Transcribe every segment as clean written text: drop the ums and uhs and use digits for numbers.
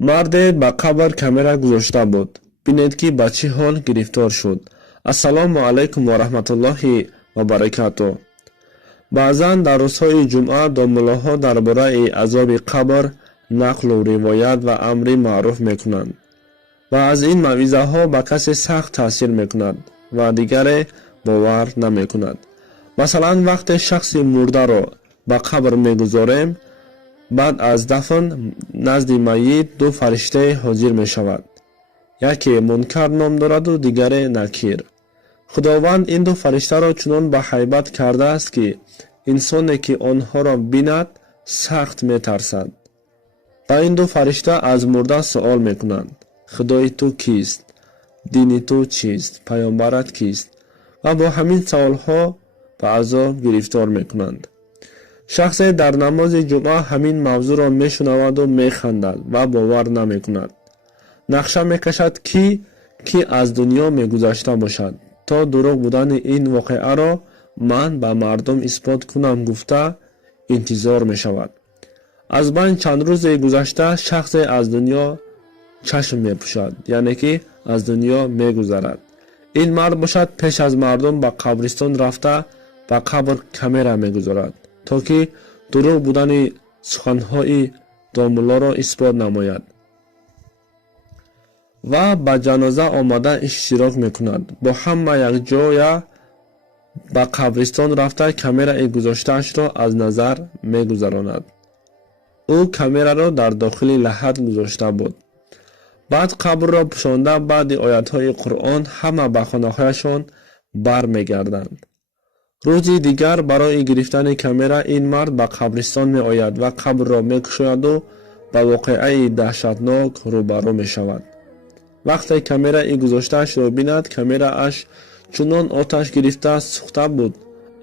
مرد به قبر کامera گذاشته بود. بینید که به چه حال گرفتار شد. السلام علیکم و رحمت الله و برکاته. بعضا در روزهای جمعه دنباله‌ها درباره عذاب قبر نقل و روایت و امر معروف میکنند و از این موعظه ها به کسی سخت تاثیر میکند و دیگر باور نمیکند. مثلا وقت شخص مرده را به قبر میگذاریم، بعد از دفن نزد میت دو فرشته حاضر می شود. یکی منکر نام دارد و دیگر نکیر. خداوند این دو فرشته را چنان به هیبت کرده است که انسانی که آنها را بیند سخت می ترسد. و این دو فرشته از مرده سوال می کنند: خدای تو کیست؟ دین تو چیست؟ پیامبرت کیست؟ و با همین سوال ها به عذاب گرفتار می کنند. شخص در نماز جمعه همین موضوع را می شنود و می خندد و باور نمی کند. نقشه می کشد کی از دنیا می گذشته باشد تا دروغ بودن این واقعه را من به مردم اثبات کنم گفته انتظار می شود. از بین چند روز گذشته شخص از دنیا چشم می پوشد، یعنی که از دنیا می گذرد. این مرد باشد پیش از مردم به قبرستان رفته به قبر کامera می گذارد تا که دروغ بودن سخنهای دامولا را اثبات نماید و به جنازه آمده اشتراک می کند. با همه یک جای به قبرستان رفته کامera گذاشته‌اش را از نظر می گذراند. او کامera را در داخل لحد گذاشته بود. بعد قبر را پوشانده بعد آیات‌های قرآن همه به خانه‌هایشان بر می گردند. روزی دیگر برای گرفتن کامera این مرد به قبرستان می آید و قبر را می کشاید و به واقعه دهشتناک روبرو می شود. وقتی کامera گذاشته‌اش را بیند، کامera اش چنان آتش گرفته سوخته بود،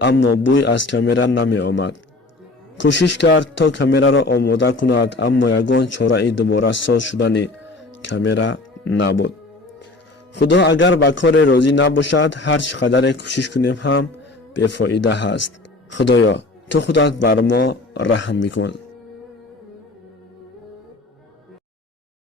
اما بوی از کامera نمی آمد. کوشش کرد تا کامera را آماده کند، اما یگان چاره دوباره ساز شدن کامera نبود. خدا اگر به کار راضی نباشد هر چقدر کوشش کنیم هم بی‌فایده هست. خدایا تو خودت بر ما رحم میکن.